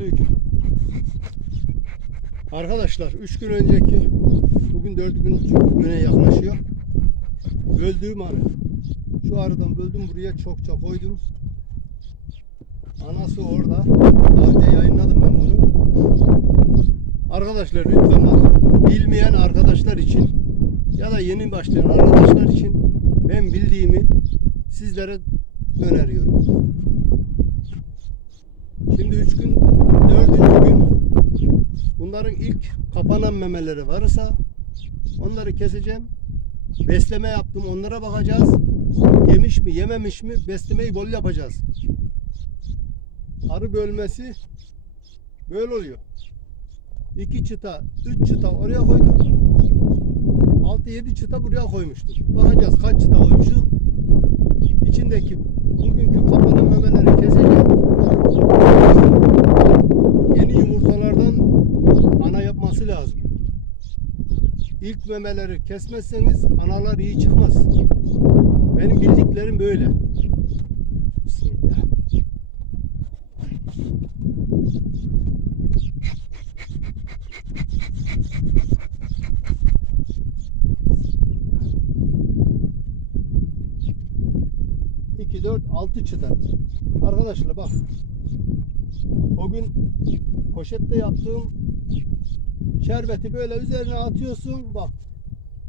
Selamünaleyküm. Arkadaşlar 3 gün önceki bugün 4 gün güne yaklaşıyor. Böldüğüm arı. Şu arıdan böldüm buraya çokça koydum. Anası orada. Daha önce yayınladım ben bunu. Arkadaşlar lütfen bak bilmeyen arkadaşlar için ya da yeni başlayan arkadaşlar için ben bildiğimi sizlere öneriyorum. Şimdi 3 gün, 4. gün bunların ilk kapanan memeleri varsa onları keseceğim. Besleme yaptım onlara bakacağız. Yemiş mi yememiş mi beslemeyi bol yapacağız. Arı bölmesi böyle oluyor. 2 çıta, 3 çıta oraya koydum. 6-7 çıta buraya koymuştum. Bakacağız kaç çıta koymuşuz. İçindeki bugünkü kapanan memeleri keseceğim. Yeni yumurtalardan ana yapması lazım. İlk memeleri kesmezseniz analar iyi çıkmaz. Benim bildiklerim böyle. İki, dört, altı çıta. Arkadaşlar bak. O gün poşette yaptığım şerbeti böyle üzerine atıyorsun. Bak.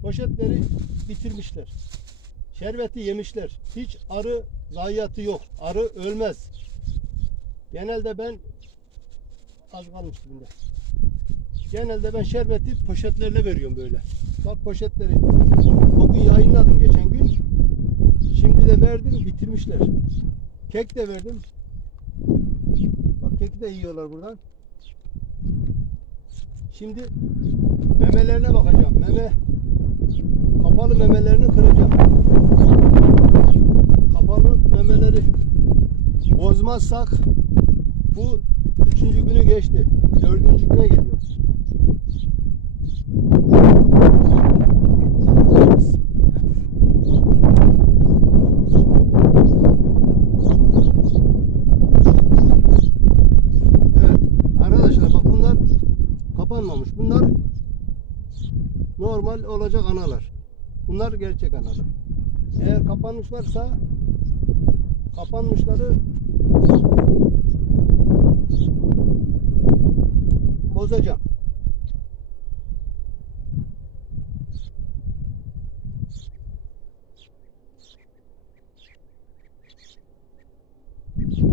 Poşetleri bitirmişler. Şerbeti yemişler. Hiç arı zayiatı yok. Arı ölmez. Genelde ben az kalmıştı bunda. Genelde ben şerbeti poşetlerle veriyorum böyle. Bak poşetleri. O gün yayınladım geçen gün. Şimdi de verdim bitirmişler. Kek de verdim. Bak keki de yiyorlar buradan. Şimdi memelerine bakacağım. Meme kapalı memelerini kıracağım. Kapalı memeleri bozmazsak bu üçüncü günü geçti. Dördüncü güne geliyor. Evet. Arkadaşlar bak bunlar kapanmamış. Bunlar normal olacak analar. Bunlar gerçek analar. Eğer kapanmışlarsa kapanmışları bozacağım.